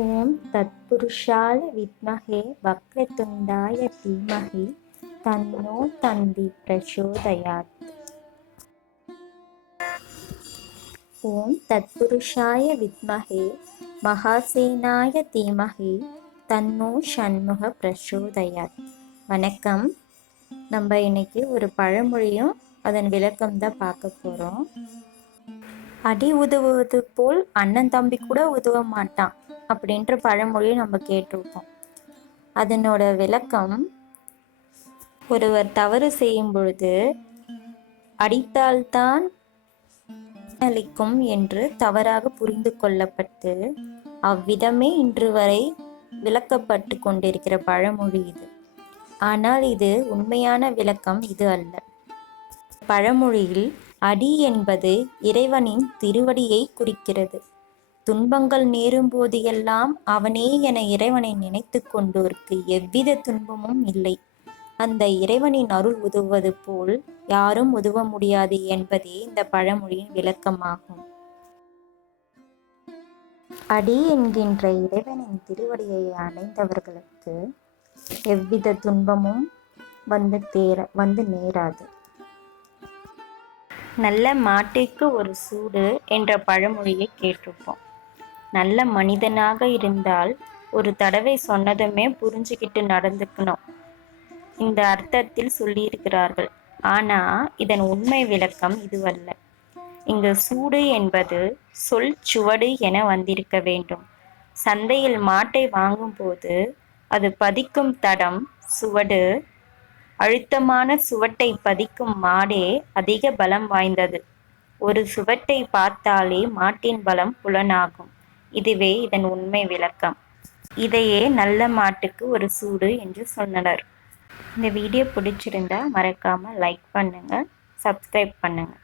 ஓம் தத்புருஷாய வித்மஹே வக்ரதுண்டாய தீமஹி தன்னோ தந்தி பிரச்சோதயாத். ஓம் தத்புருஷாய வித்மஹே மகாசேனாய தீமஹி தன்னோ ஷண்முக பிரச்சோதயாத். வணக்கம். நம்ம இன்னைக்கு ஒரு பழமொழியும் அதன் விளக்கம் தான் பார்க்க போகிறோம். அடி உதவுவது போல் அண்ணன் தம்பி கூட உதவ மாட்டான் அப்படின்ற பழமொழியை நம்ம கேட்டிருப்போம். அதனோட விளக்கம், ஒருவர் தவறு செய்யும் பொழுது அடித்தால்தான் அளிக்கும் என்று தவறாக புரிந்து கொள்ளப்பட்டு அவ்விதமே இன்று வரை விளக்கப்பட்டு கொண்டிருக்கிற பழமொழி இது. ஆனால் இது உண்மையான விளக்கம் இது அல்ல. பழமொழியில் அடி என்பது இறைவனின் திருவடியை குறிக்கிறது. துன்பங்கள் நேரும் போதெல்லாம் அவனே என இறைவனை நினைத்து கொண்டோருக்கு எவ்வித துன்பமும் இல்லை. அந்த இறைவனின் அருள் உதவுவது போல் யாரும் உதவ முடியாது என்பதே இந்த பழமொழியின் விளக்கமாகும். அடி என்கின்ற இறைவனின் திருவடியை அடைந்தவர்களுக்கு எவ்வித துன்பமும் வந்து நேராது. நல்ல மாட்டுக்கு ஒரு சூடு என்ற பழமொழியை கேட்டிருப்போம். நல்ல மனிதனாக இருந்தால் ஒரு தடவை சொன்னதுமே புரிஞ்சுக்கிட்டு நடந்துக்கணும், இந்த அர்த்தத்தில் சொல்லியிருக்கிறார்கள். ஆனால் இதன் உண்மை விளக்கம் இதுவல்ல. இங்கு சூடு என்பது சொல் சுவடு என வந்திருக்க வேண்டும். சந்தையில் மாட்டை வாங்கும்போது அது பதிக்கும் தடம் சுவடு. அழுத்தமான சுவட்டை பதிக்கும் மாடே அதிக பலம் வாய்ந்தது. ஒரு சுவட்டை பார்த்தாலே மாட்டின் பலம் புலனாகும். இதுவே இதன் உண்மை விளக்கம். இதையே நல்ல மாட்டுக்கு ஒரு சூடு என்று சொன்னனர். இந்த வீடியோ பிடிச்சிருந்தா மறக்காமல் லைக் பண்ணுங்கள், சப்ஸ்கிரைப் பண்ணுங்கள்.